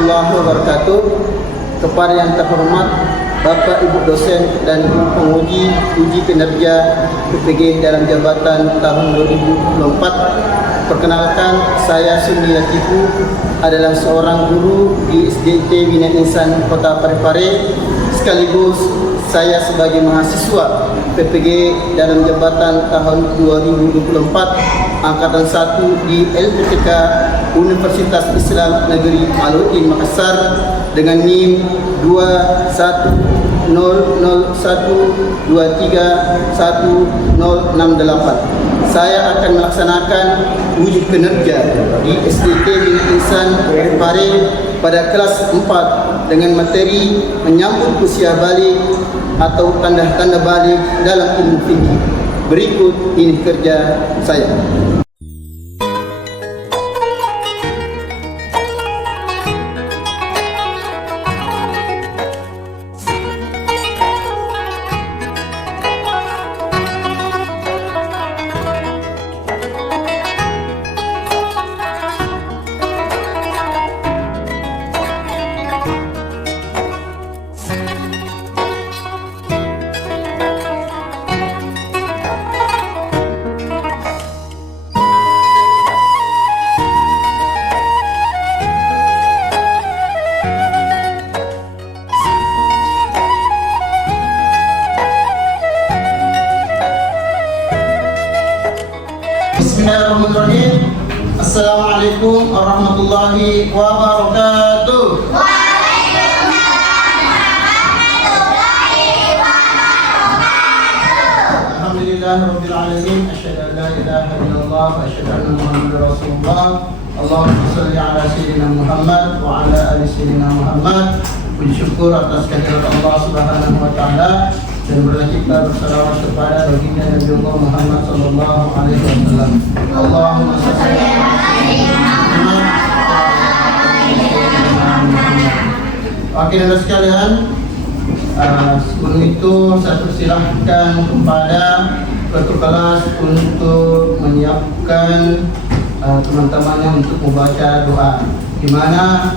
warahmatullahi wabarakatuh. Kepada yang terhormat Bapak Ibu dosen dan Ibu penguji uji kinerja PPG dalam jabatan tahun 2024. Perkenalkan, saya Sundi Latifu, adalah seorang guru di SDIT Bina Insan Kota Parepare, sekaligus saya sebagai mahasiswa PPG dalam jabatan tahun 2024 Angkatan 1 di LPTK Universitas Islam Negeri Alauddin Makassar dengan NIM 21001231068. Saya akan melaksanakan uji kinerja di SDIT Bina Insan Parepare pada kelas 4 dengan materi menyambut usia balik atau tanda-tanda balik dalam ilmu fikih. Berikut ini kerja saya. Bismillahirrahmanirrahim. Assalamualaikum warahmatullahi wabarakatuh. Waalaikumsalam warahmatullahi wabarakatuh. Alhamdulillahirabbil alamin. Asyhadu an la ilaha illallah wa asyhadu anna Muhammadar Rasulullah. Allahumma shalli ala sayyidina Muhammad wa ala ali sayyidina Muhammad. Puji syukur atas kehadirat Allah Subhanahu wa taala dan berlakiplah bersalawat kepada baginda Nabi Muhammad sallallahu alaihi wasallam. Allahumma shalli ala sayyidina Muhammad. Oke, saudara sekalian, sebelum itu saya persilahkan kepada ketua kelas untuk menyiapkan teman-temannya untuk membaca doa, di mana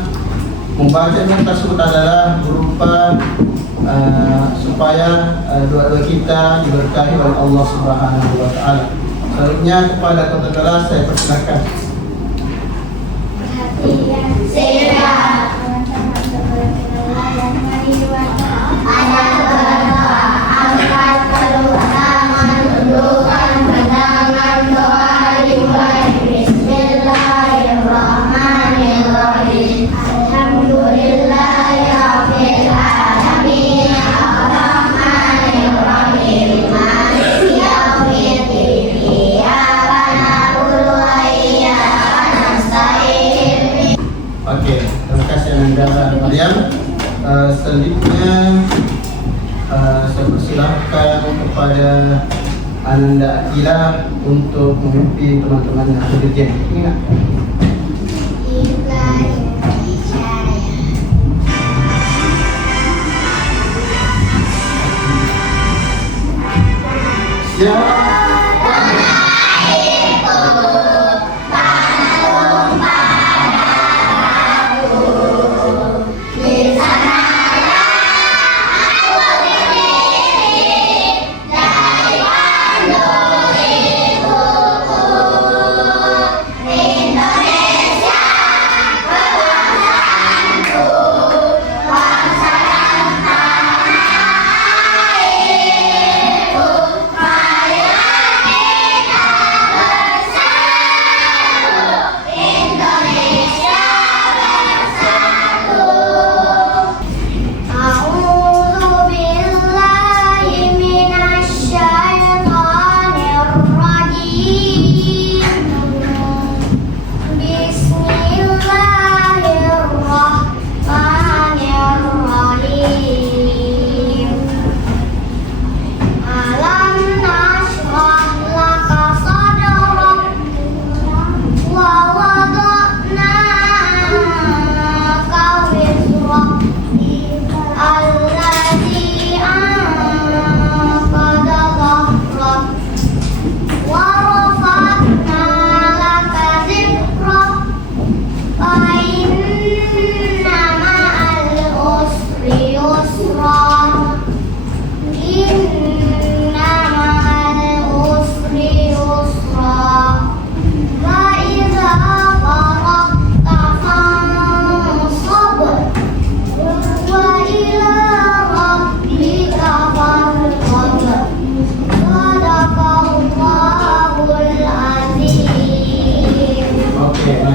membaca doa tersebut adalah berupa supaya doa-doa kita diberkahi oleh Allah Subhanahu wa taala. Selanjutnya kepada ketua kelas saya persilakan. Selanjutnya saya persilahkan kepada Ananda Akila untuk memimpin teman-teman yang hadir. Ingat. Siap. Fire!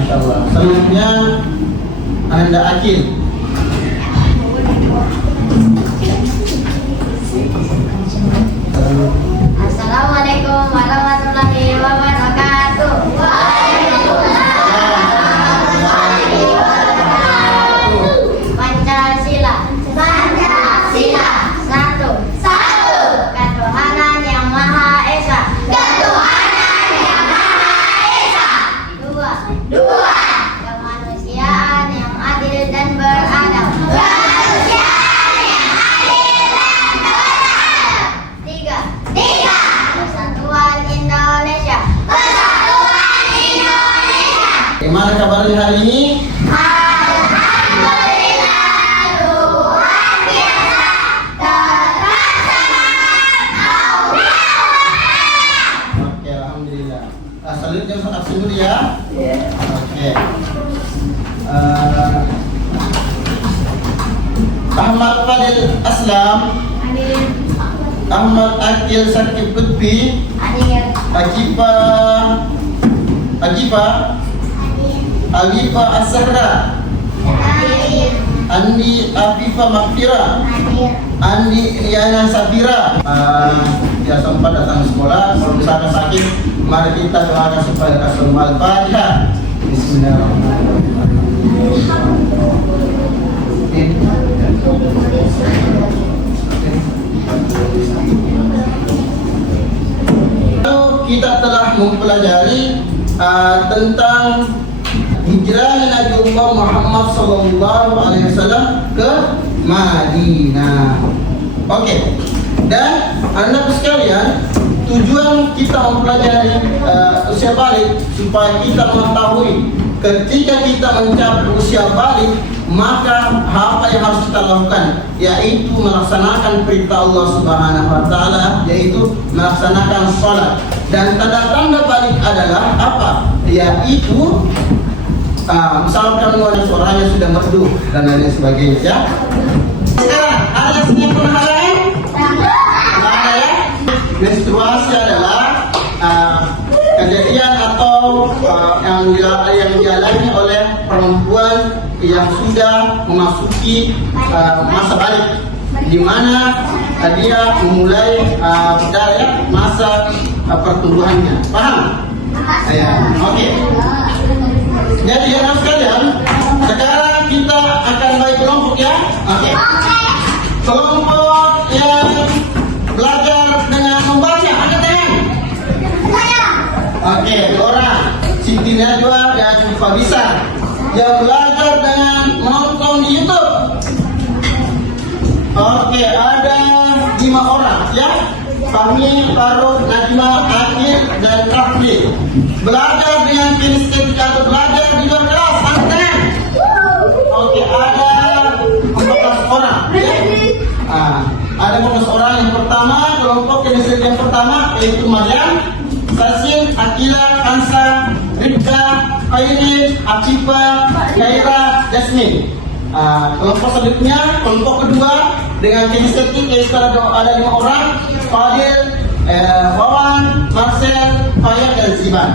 Insyaallah. Selanjutnya Ananda Akil. Assalamualaikum warahmatullahi wabarakatuh. Pancasila. Pancasila. Satu. Satu. Ketuhanan yang Maha Esa. Ketuhanan yang Maha Esa. Dua. Dua. Kemanusiaan yang adil dan beradab. Kemanusiaan yang adil dan beradab. Tiga. Tiga. Persatuan Indonesia. Persatuan Indonesia. Gimana kabarnya hari ini? Oke, alhamdulillah. Selanjutnya Ustaz absen dulu ya. Oke. Ahmad Fadil Aslam, Ahmad Akil Sakib Kutbi, Alifa Azhara, Andi Afifa Makfira, Andi Liana Safira. Ya sempat datang sekolah, kalau misalnya sakit, mari kita doakan supaya Rasul Al-Fatihah. Kita telah mempelajari tentang hijrah Nabi Muhammad SAW ke Madinah. Oke. Dan anak sekalian, tujuan kita mempelajari usia balik supaya kita mengetahui ketika kita mencapai usia balik, maka apa yang harus kita lakukan, yaitu melaksanakan perintah Allah Subhanahu wa taala, yaitu melaksanakan sholat. Dan tanda-tanda balik adalah apa? Yaitu misalkan suaranya sudah merdu dan lain sebagainya ya. Sekarang ada yang pernah lain? Ada ya? Menstruasi adalah kejadian atau yang dialami oleh perempuan yang sudah memasuki masa balik, di mana dia memulai masa pertumbuhannya. Paham? Ya, oke. Jadi anak sekalian, sekarang kita akan bagi kelompok ya. Oke. Kelompok yang belajar dengan membaca, angkat tangan. Oke, dua orang, Siti Najwa dan Fabisa. Yang belajar dengan menonton di YouTube. Oke, ada 5 orang ya. Fahmi, Faruk, Najma, Akil, dan Rafli. Belajar dengan kinestetika atau belajar di luar kelas, angkat tangan. Oke, ada 14 orang ya. Ada 14 orang. Yang pertama, kelompok kinestetika yang pertama yaitu Maryam, Sasin, Akila, Kansa, Rifka, Airin, Acifa, Kaira, Jasmine. Kelompok selanjutnya, kelompok kedua dengan kinestetik yaitu ada 5 orang, Fadil, Wawan, Marcel, Fayat, dan Ziban.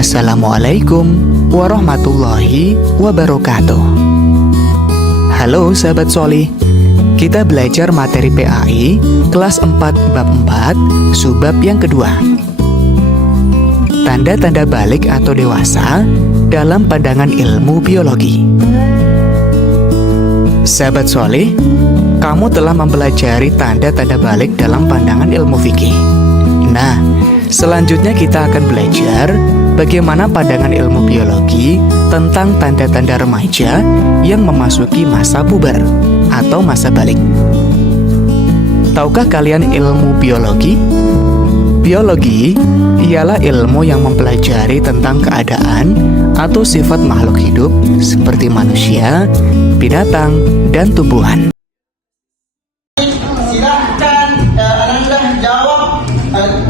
Assalamualaikum warahmatullahi wabarakatuh. Halo sahabat Sholih, kita belajar materi PAI kelas 4 bab 4 subbab yang kedua. Tanda-tanda balik atau dewasa dalam pandangan ilmu biologi. Sahabat Sholih, kamu telah mempelajari tanda-tanda balik dalam pandangan ilmu fikih. Nah, selanjutnya kita akan belajar bagaimana pandangan ilmu biologi tentang tanda-tanda remaja yang memasuki masa puber atau masa balik. Tahukah kalian ilmu biologi? Biologi ialah ilmu yang mempelajari tentang keadaan atau sifat makhluk hidup seperti manusia, binatang, dan tumbuhan. Silahkan Anda jawab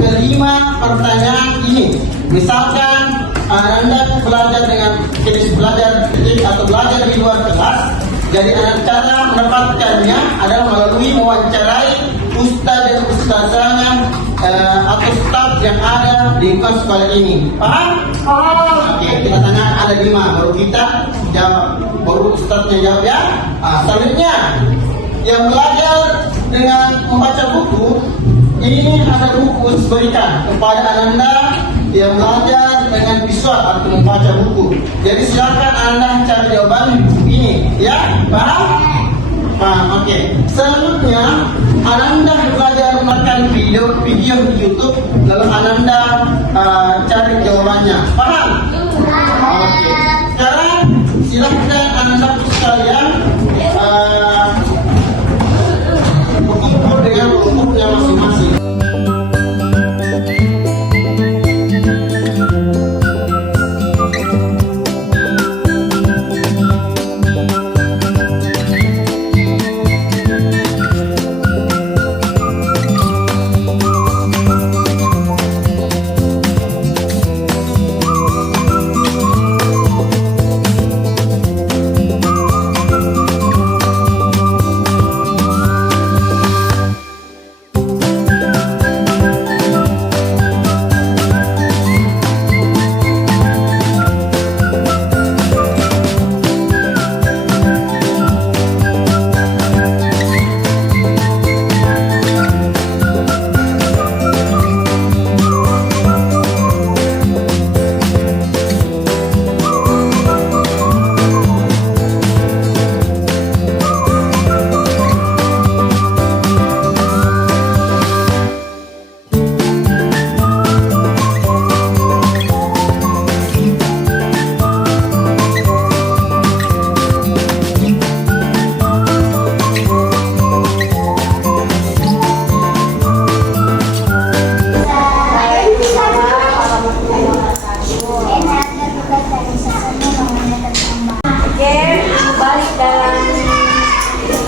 kelima pertanyaan ini. Misalkan Anda belajar dengan jenis belajar atau belajar di luar kelas, Jadi cara mendapatkannya adalah melalui mewawancarai ustaz dan ustazahnya atau staf yang ada di lingkungan sekolah ini. Paham? Oke, kita tanya ada 5, baru kita jawab, baru ustaznya jawab ya. Selanjutnya yang belajar dengan membaca buku, ini ada buku berikan kepada Ananda yang belajar dengan visual atau membaca buku. Jadi silakan Anda cari jawaban ini, ya, paham? Paham, oke. Selanjutnya Ananda belajar memakai video di YouTube, lalu Ananda cari jawabannya, paham? Oke. Sekarang silakan Anda sekalian berkumpul dengan kelompoknya masing-masing.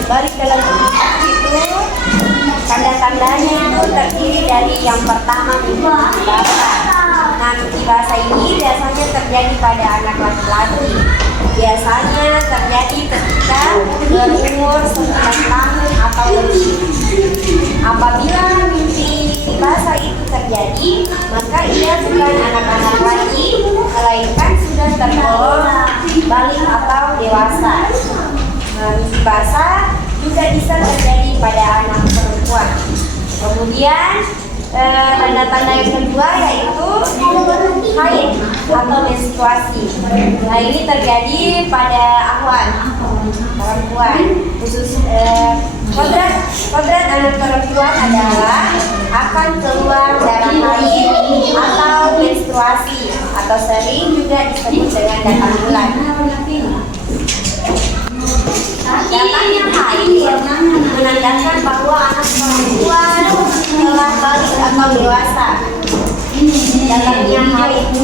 Balik dalam buku itu tanda-tandanya itu terdiri dari yang pertama mengikuti bahasa. Nah, mengikuti bahasa ini biasanya terjadi pada anak laki-laki. Biasanya terjadi ketika berumur 9 tahun atau lebih. Apabila mengikuti bahasa itu terjadi, maka ia bukan anak-anak lagi, melainkan sudah tergolong balik atau dewasa. Mimpi basah juga bisa terjadi pada anak perempuan. Kemudian tanda-tanda yang kedua yaitu haid atau menstruasi. Nah, ini terjadi pada akhwat perempuan. Khusus kodrat anak perempuan adalah akan keluar darah haid atau menstruasi, atau sering juga disebut dengan datang bulan. Datangnya haid menandakan bahwa anak perempuan telah balik atau dewasa. Datangnya haid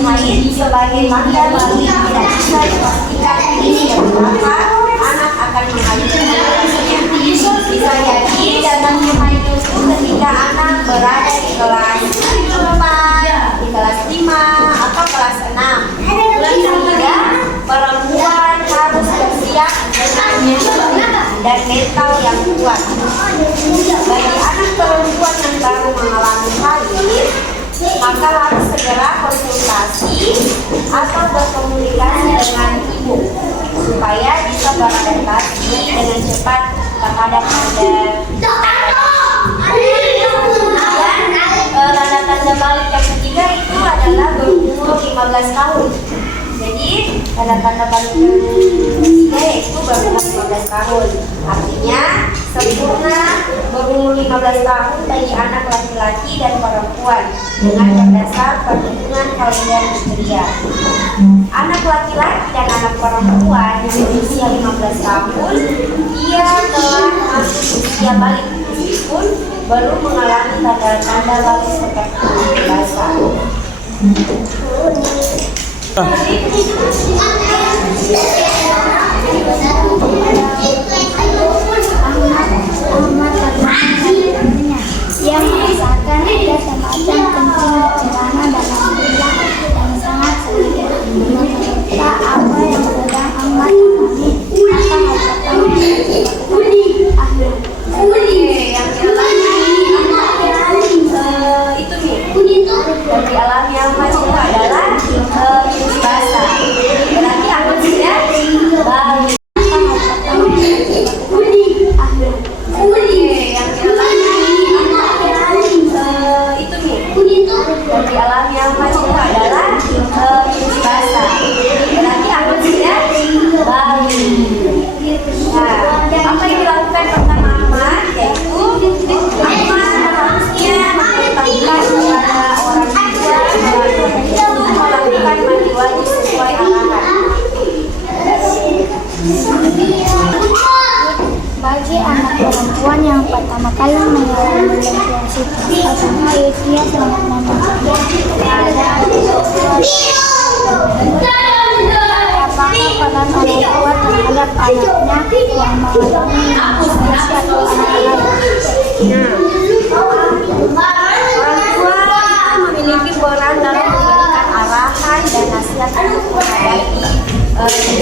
sebagai tanda balik tidak bisa dipastikan ini maka anak akan mengalami. Bisa jadi datangnya haid itu ketika anak berada di kelas 4, di kelas 5 atau kelas 6. Sehingga perempuan harus bersiap dan mental yang kuat. Bagi anak perempuan yang baru mengalami haid, maka harus segera konsultasi atau berkomunikasi dengan ibu supaya bisa beradaptasi dengan cepat terhadap tanda balik yang ketiga itu adalah berumur 15 tahun. Jadi tanda-tanda balik yang ketiga itu berumur 15 tahun. Artinya sempurna berumur 15 tahun bagi anak laki-laki dan perempuan dengan berdasar perhitungan kalender hijriah. Anak laki-laki dan anak perempuan yang berusia 15 tahun dia telah masuk usia balik meskipun baru mengalami tanda-tanda balik seperti basah. Yang merasakan ada semacam kencing celana dalam bulan dan sangat sedikit. Menurut apa yang sedang amat akan perempuan yang pertama kali mengalami menstruasi atau haid. Dia sangat membutuhkan apakah peran orang tua terhadap anaknya yang mengalami menstruasi atau haid? Orang tua itu memiliki peran dalam memberikan arahan dan nasihat untuk menghadapi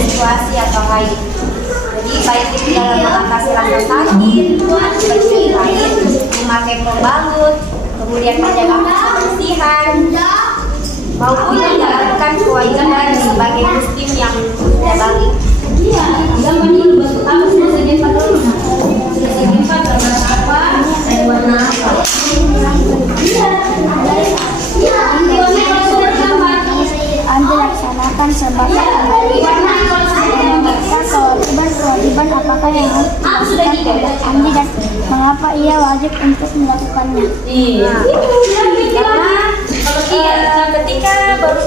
situasi atau haid. Jadi baik itu dalam mengatasi rasa sakit, berjahit, memakai pembalut, kemudian menjaga kebersihan, maupun menjalankan kewajiban sebagai muslim yang sudah balik. Andi laksanakan sebagai kewajiban apakah yang harus dilakukan oleh Andi dan mengapa ia wajib untuk melakukannya? Ketika baru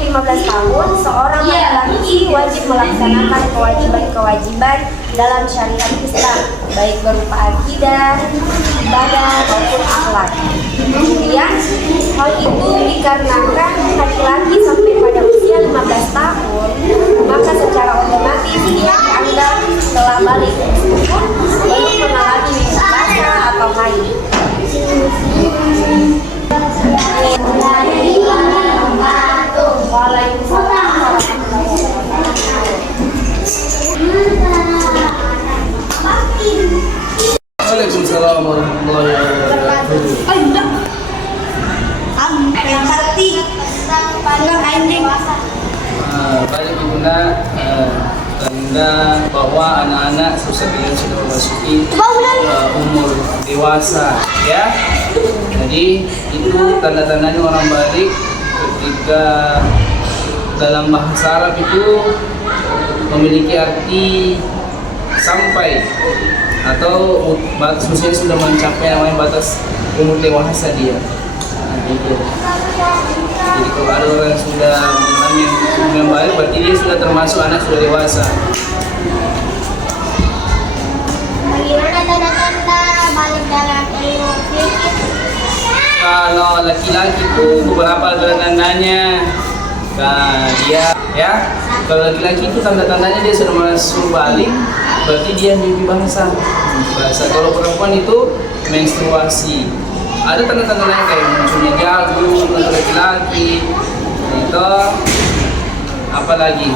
15 tahun, seorang laki-laki wajib melaksanakan kewajiban-kewajiban dalam syariat Islam, baik berupa akidah, ibadah, maupun akhlak. Kemudian, hal itu dikarenakan laki-laki sampai pada usia 15 tahun, maka secara otomatis dia dianggap telah balik meskipun belum mengalami mimpi basah atau haid. Waalaikumsalam warahmatullahi wabarakatuh. Baik Ibunda, tanda bahwa anak-anak sesekalian sudah memasuki umur dewasa, ya. Jadi itu tanda-tandanya orang balik ketika dalam bahasa Arab itu memiliki arti sampai atau batas usia sudah mencapai namanya batas umur dewasa dia. Nah, gitu. Jadi kalau ada orang yang sudah mengalami balik, berarti dia sudah termasuk anak sudah dewasa. Bagaimana tanda-tanda balik dalam ilmu fikih? Kalau laki-laki itu beberapa tanda-tandanya. Nah, dia ya, kalau laki-laki itu tanda-tandanya dia sudah masuk balik, berarti dia mimpi basah. Kalau perempuan itu menstruasi. Ada tanda-tanda lain kayak munculnya jagung untuk laki-laki. Itu apa lagi?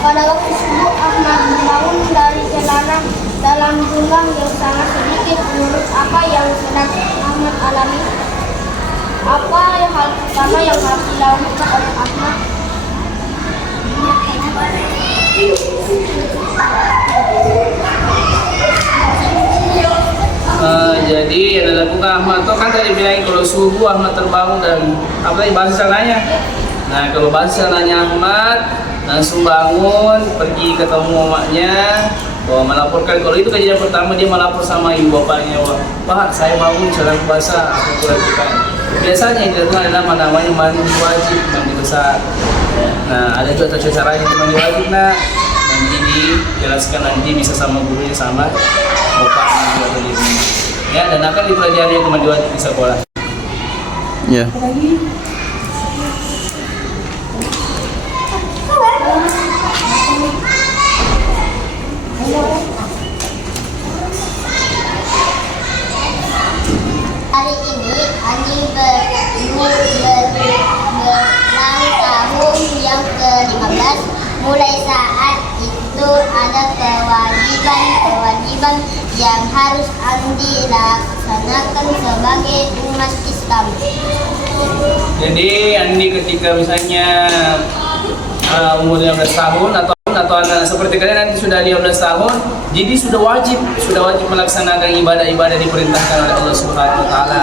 Pada waktu subuh Ahmad bangun dari celana dalam jumlah yang sangat sedikit. Menurut apa yang sedang Ahmad alami? Apa yang hal pertama yang harus dilakukan oleh Ahmad? Jadi yang dilakukan Ahmad itu kan tadi bilang kalau subuh Ahmad terbangun dan apa tadi bahasa sananya. Nah kalau bahasa sananya Ahmad langsung bangun pergi ketemu mamanya, melaporkan. Kalau itu kejadian pertama dia melapor sama ibu bapaknya, Pak saya bangun jalan puasa apa yang lakukan. Biasanya yang dilakukan adalah namanya mandi wajib, mandi besar. Nah ada juga caranya mandi wajib, nah nanti dijelaskan nanti bisa sama gurunya sama bapaknya atau di rumah. Ya, dan akan dipelajari itu mandi wajib di sekolah. Ya. Hari ini Andi berulang tahun yang ke-15. Mulai saat itu ada kewajiban yang harus Andi laksanakan sebagai umat Islam. Jadi Andi ketika misalnya umur 15 tahun atau anak seperti kalian nanti sudah 15 tahun, jadi sudah wajib melaksanakan ibadah-ibadah diperintahkan oleh Allah Subhanahu wa taala.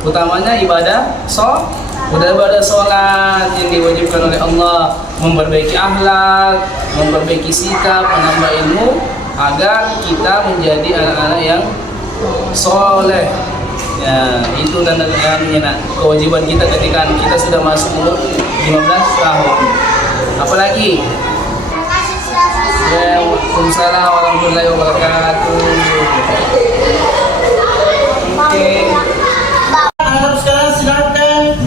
Utamanya ibadah sholat yang diwajibkan oleh Allah, memperbaiki akhlak, memperbaiki sikap, menambah ilmu agar kita menjadi anak-anak yang soleh. Ya, itu tanda kewajiban kita ketika kita sudah masuk umur 15 tahun. Apalagi? Ya, Waalaikumsalam warahmatullahi wabarakatuh. Oke. Anak sekarang silakan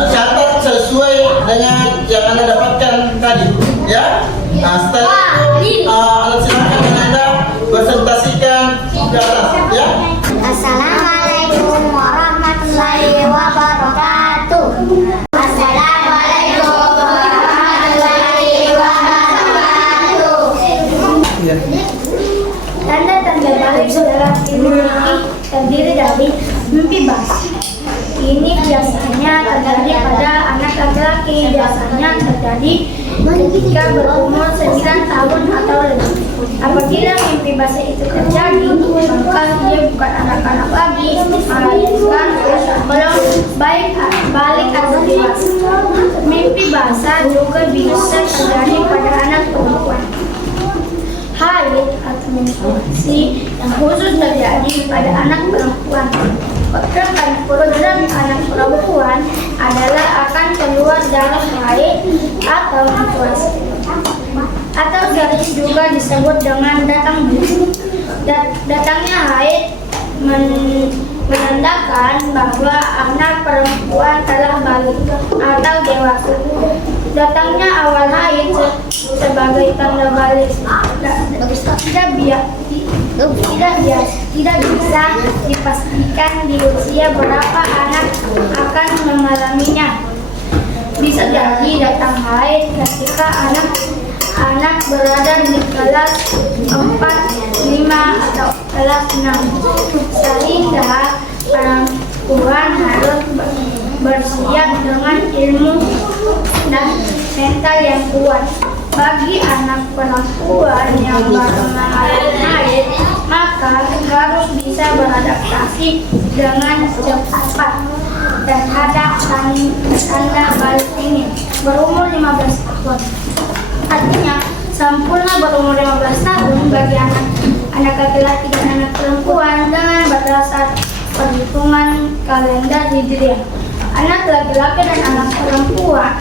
catat sesuai dengan yang Anda dapatkan tadi, ya. Nah, setelah itu Anda silakan Anda presentasikan ke atas, ya. Assalamualaikum warahmatullahi wabarakatuh. Assalamualaikum warahmatullahi wabarakatuh. Tanda-tanda balik dalam ilmu terdiri dari mimpi basah. Ini biasanya terjadi pada anak laki-laki, biasanya terjadi ketika berumur 9 tahun atau lebih. Apabila mimpi basah itu terjadi, maka dia bukan anak-anak lagi, melainkan belum baik balik atau dewasa. Mimpi basah juga bisa terjadi pada anak perempuan. Haid atau menstruasi yang khusus terjadi pada anak perempuan. Bahkan program anak perempuan adalah akan keluar darah haid atau menstruasi, atau sering juga disebut dengan datang bulan. Datangnya haid menandakan bahwa anak perempuan telah balik atau dewasa. Datangnya awal haid sebagai tanda balik tidak bisa dipastikan di usia berapa anak akan mengalaminya. Bisa jadi datang haid ketika anak berada di kelas 4, 5 atau kelas 6, sehingga perempuan harus bersiap dengan ilmu dan mental yang kuat. Bagi anak perempuan yang baru mengalami haid, maka harus bisa beradaptasi dengan cepat terhadap tanda balik ini. Berumur 15 tahun, artinya sempurna berumur 15 tahun bagi anak laki-laki dan anak perempuan dengan berdasar perhitungan kalender Hijriah. Anak laki-laki dan anak perempuan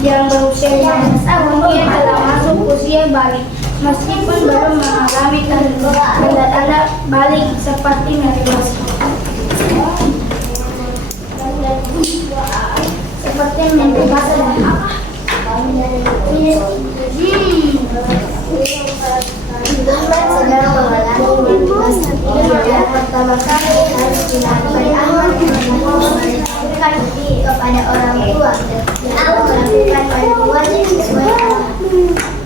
yang berusia 15 tahun dia telah masuk usia balik, meskipun belum mengalami tanda-tanda balik seperti menstruasi. Seperti mimpi basah dan Ahmad sedang mengalami mimpi basah. Yang pertama kali harus dilakukan Ahmad melakukan kepada orang tua. Melakukan bantuan yang sesuai arahan.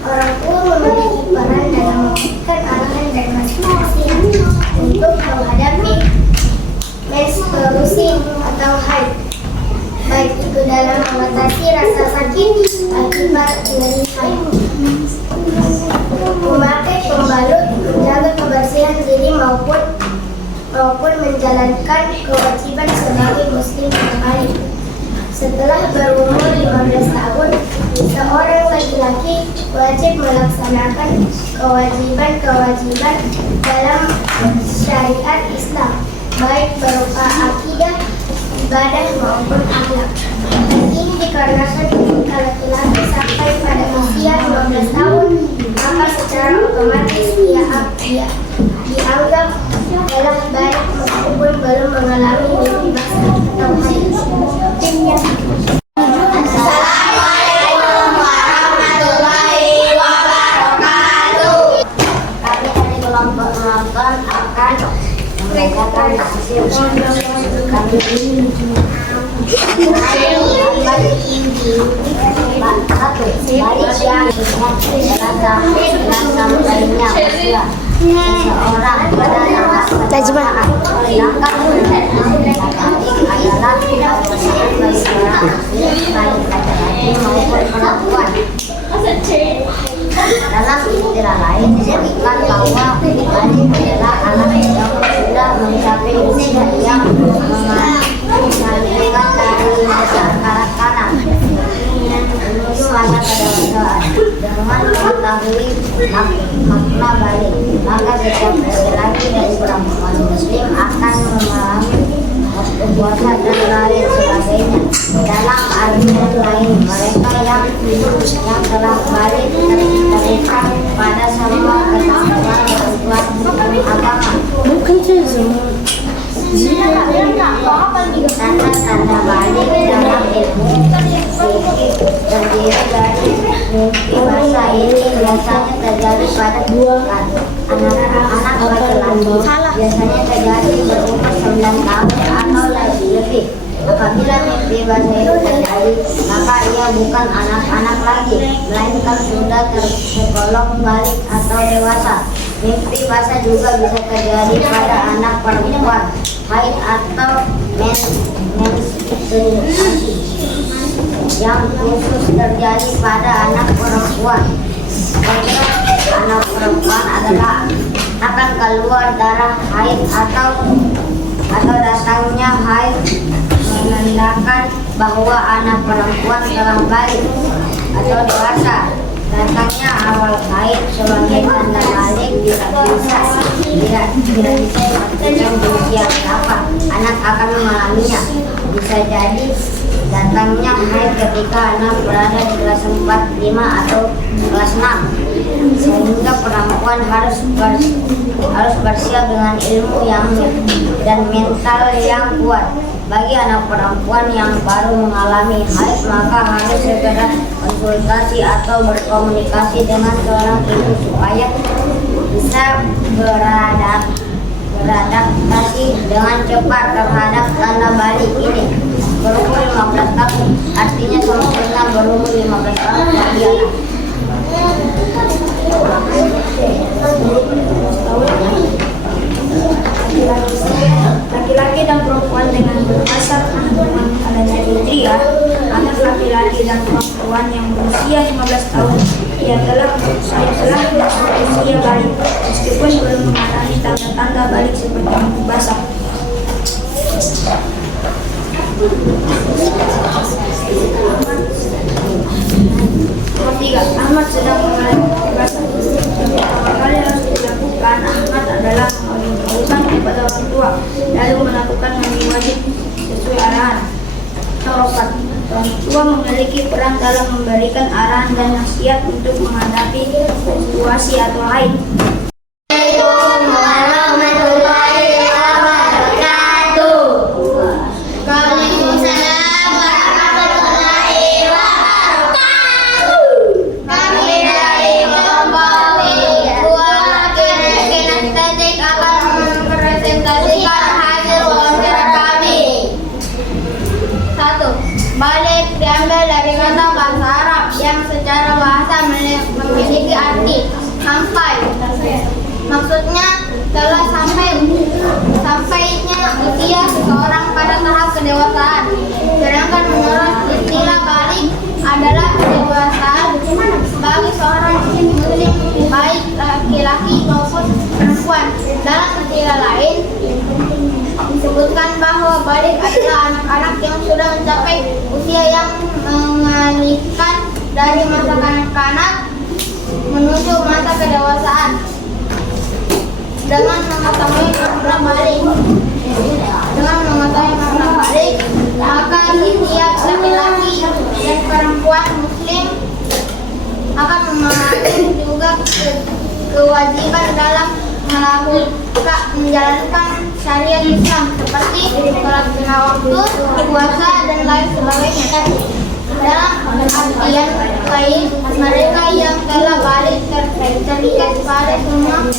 Orang tua memiliki peran dalam memberikan arahan dan motivasi untuk menghadapi menstruasi atau haid, baik itu dalam mengatasi rasa sakit akibat nyeri haid, memakai pembalut, menjaga kebersihan diri maupun menjalankan kewajiban sebagai muslim yang baik. Setelah berumur 15 tahun, seorang laki-laki wajib melaksanakan kewajiban-kewajiban dalam syariat Islam, baik berupa akidah, ibadah maupun akhlak. Ini dikarenakan ketika laki-laki sampai pada usia 15 tahun, maka secara otomatis dia dianggap telah baik meskipun belum mengalami mimpi basah atau haid. Assalamualaikum warahmatullahi wabarakatuh. Kami dari kelompok penonton akan membacakan hasil kami ini. Seseorang pada nama adalah baik laki-laki maupun perempuan. Dalam istilah lain disebutkan bahwa adik adalah anak yang sudah mencapai usia yang memalukan dari besar kanak-kanak menuju masa kedewasaan. Dengan mengetahui makna balik, maka setiap laki-laki dan perempuan muslim akan argumen lain, mereka yang telah balik terikat pada semua ketentuan agama. Tanda-tanda balik dalam ilmu fikih terdiri dari mimpi basah. Ini biasanya terjadi pada anak-anak laki-laki, biasanya terjadi berumur 9 tahun atau lebih. Apabila mimpi basah itu terjadi, maka ia bukan anak-anak lagi, melainkan sudah tergolong balik atau dewasa. Mimpi basah juga bisa terjadi pada anak perempuan, haid atau menstruasi, yang khusus terjadi pada anak perempuan. Anak perempuan adalah akan keluar darah haid atau datangnya haid menandakan bahwa anak perempuan telah balik atau dewasa. Datangnya awal haid sebagai tanda balik tidak bisa dipastikan di usia berapa anak akan mengalaminya. Bisa jadi datangnya haid ketika anak berada di kelas 4, 5 atau kelas 6, sehingga perempuan harus bersiap dengan ilmu dan mental yang kuat. Bagi anak perempuan yang baru mengalami haid, maka harus segera konsultasi atau berkomunikasi dengan seorang ibu supaya bisa beradaptasi dengan cepat terhadap tanda balik ini. Berumur 15 tahun, artinya sempurna berumur 15 tahun bagi anak. Laki-laki dan perempuan dengan berdasarkan adanya fitriyah, anak laki-laki dan perempuan yang berusia 15 tahun ia telah usia balik meskipun belum mengalami tanda-tanda balik seperti mimpi basah. Nomor 3, Ahmad sedang mengalami mimpi basah. Yang pertama kali harus dilakukan Ahmad adalah mengajukan kepada orang tua, lalu melakukan mandi wajib sesuai arahan. Nomor 4, orang tua memiliki peran dalam memberikan arahan dan nasihat untuk menghadapi situasi atau haid. Assalamualaikum warahmatullahi wabarakatuh. Waalaikumsalam warahmatullahi wabarakatuh. Kami dari kelompok kinestetik akan mempresentasikan hasil wawancara kami. 1. Balik diambil dari kata bahasa Arab yang secara bahasa memiliki arti sampai. Maksudnya telah sampainya usia seseorang pada tahap kedewasaan. Sedangkan menurut istilah balik adalah kedewasaan bagi seorang muslim, baik laki-laki maupun perempuan. Dalam istilah lain disebutkan bahwa balik adalah anak-anak yang sudah mencapai usia yang mengalihkan dari masa kanak-kanak menuju masa kedewasaan. Dengan mengetahui makna balik, maka setiap laki-laki dan perempuan muslim akan memahami juga kewajiban dalam menjalankan syariat Islam seperti sholat lima waktu, puasa dan lain sebagainya. Dalam artian lain, mereka yang telah balik terikat pada semua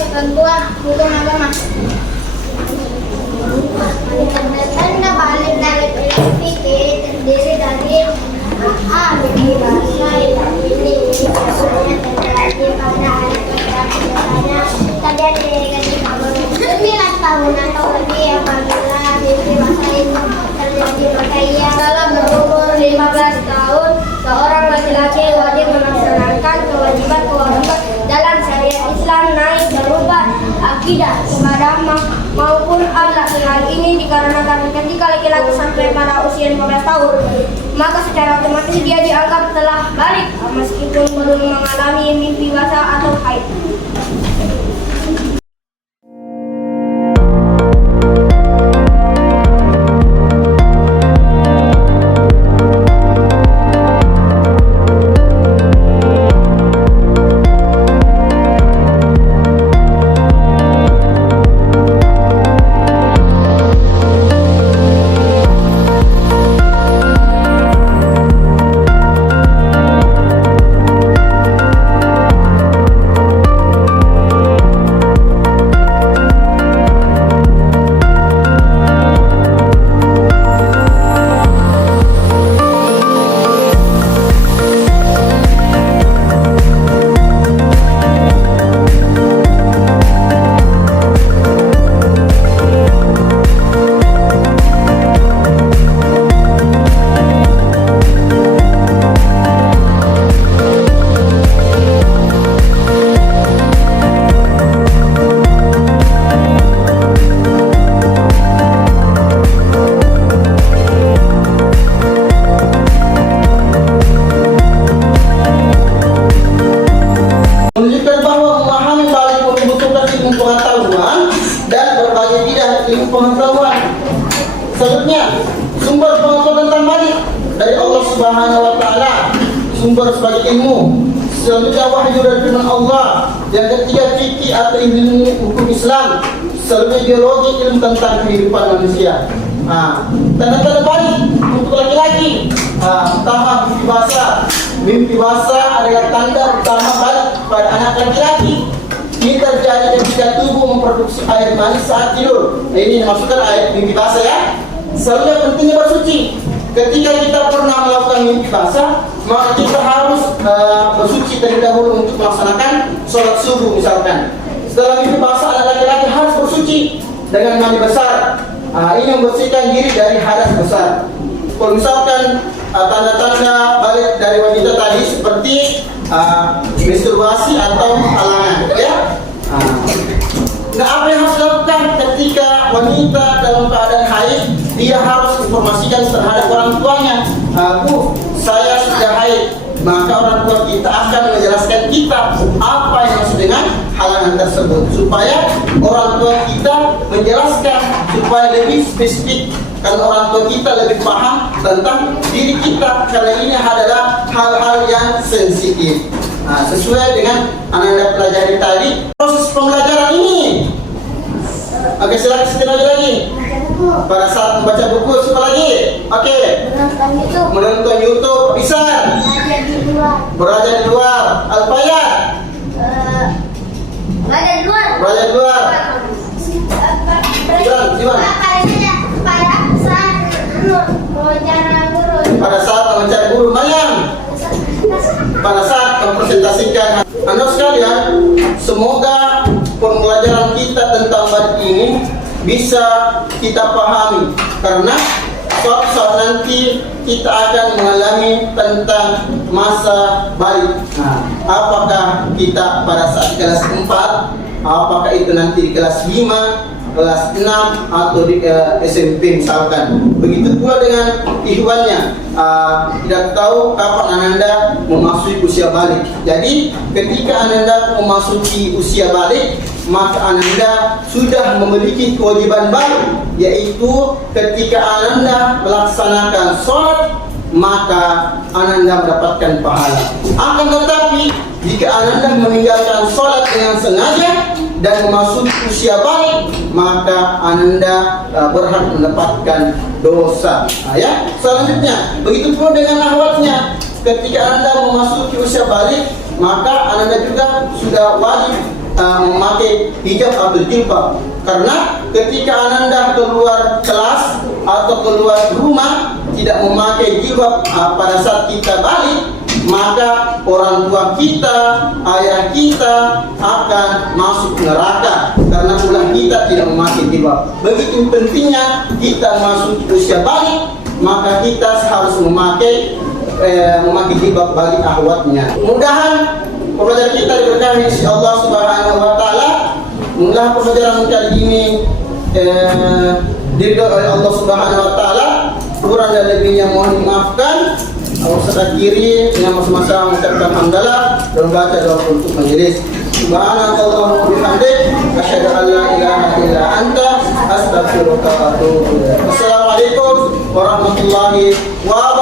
ketentuan hukum agama. Tanda balik dari fikih terdiri dari A. Mimpi basah. Ini biasanya terjadi pada anak laki-laki, biasanya terjadi ketika berumur 9 tahun atau lebih. Apabila mimpi basah itu terjadi pada ia telah berumur 15 tahun, seorang laki-laki wajib melaksanakan kewajiban dalam syariat Islam, naik berubah akidah kepada maupun anak. Hal ini dikarenakan ketika laki-laki sampai pada usia 15 tahun, maka secara otomatis dia dianggap telah balik meskipun belum mengalami mimpi basah atau haid. ilmu pengetahuan. Selanjutnya, sumber pengetahuan tentang balik dari Allah Subhanahu wa taala, sumber sebagai ilmu. Selanjutnya wahyu dari firman Allah. Yang ketiga, fikih atau ilmu hukum Islam. Selanjutnya biologi, ilmu tentang kehidupan manusia. Tanda-tanda balik untuk laki-laki. Pertama, mimpi basah. Mimpi basah adalah tanda utama balik pada anak laki-laki. Ini terjadi ketika tubuh memproduksi air mani saat tidur. Nah, ini dimaksudkan air mimpi basah ya. Selanjutnya pentingnya bersuci. Ketika kita pernah melakukan mimpi basah, maka kita harus bersuci terlebih dahulu untuk melaksanakan sholat subuh misalkan. Setelah mimpi basah, anak laki-laki harus bersuci dengan mandi besar. Ini membersihkan diri dari hadas besar. Kalau misalkan tanda-tanda balik dari wanita tadi seperti masturbasi atau halangan, gitu ya. Nah, apa yang harus dilakukan ketika wanita dalam keadaan haid? Dia harus informasikan terhadap orang tuanya. Bu, saya sudah haid. Maka orang tua kita akan menjelaskan kita apa yang maksud dengan halangan tersebut, supaya orang tua kita menjelaskan supaya lebih spesifik, karena orang tua kita lebih paham tentang diri kita, karena ini adalah hal-hal yang sensitif. Sesuai dengan Anda pelajari tadi proses pembelajaran ini. Oke, silakan setelah lagi. Pada saat membaca buku, siapa lagi? Oke. Menonton YouTube. Bisa. Belajar di luar. Al-Fayat. Belajar di luar. Belajar di luar. Siwan. Pada saat mencari guru. Maryam. Pada saat mempresentasikan. Anda sekalian, semoga pembelajaran kita tentang balik ini bisa kita pahami, karena suatu saat nanti kita akan mengalami tentang masa balik. Apakah kita pada saat kelas 4, apakah itu nanti di kelas 5, kelas 6, atau di SMP misalkan. Begitu pula dengan ikhwannya, tidak tahu kapan Anda memasuki usia balik. Jadi ketika Anda memasuki usia balik, maka Anda sudah memiliki kewajiban baru, yaitu ketika Anda melaksanakan sholat, maka Anda mendapatkan pahala. Akan tetapi jika Anda meninggalkan sholat dengan sengaja dan memasuki usia balik, maka Anda berhak mendapatkan dosa. Ya. Selanjutnya, begitu pun dengan akhwatnya. Ketika Anda memasuki usia balik, maka Anda juga sudah wajib memakai hijab atau jilbab, karena ketika Anda keluar kelas atau keluar rumah tidak memakai jilbab pada saat kita balik, maka orang tua kita, ayah kita akan masuk neraka karena ulah kita tidak memakai jilbab. Begitu pentingnya kita masuk usia balik, maka kita harus memakai jilbab bagi akhwatnya. Mudah-mudahan pembelajaran kita diberkahi oleh Allah Subhanahu wa taala. Mudah pembelajaran kali ini diridhoi oleh Allah Subhanahu wa taala. Kurang dan lebihnya mohon dimaafkan. Ustaz kiri dengan masa-masa mengucapkan hamdalah dan baca doa untuk majelis. Subhanallah wa bihamdik, asyhadu an la ilaha illa anta, astaghfiruka wa atubu ilaik. Assalamualaikum warahmatullahi wabarakatuh.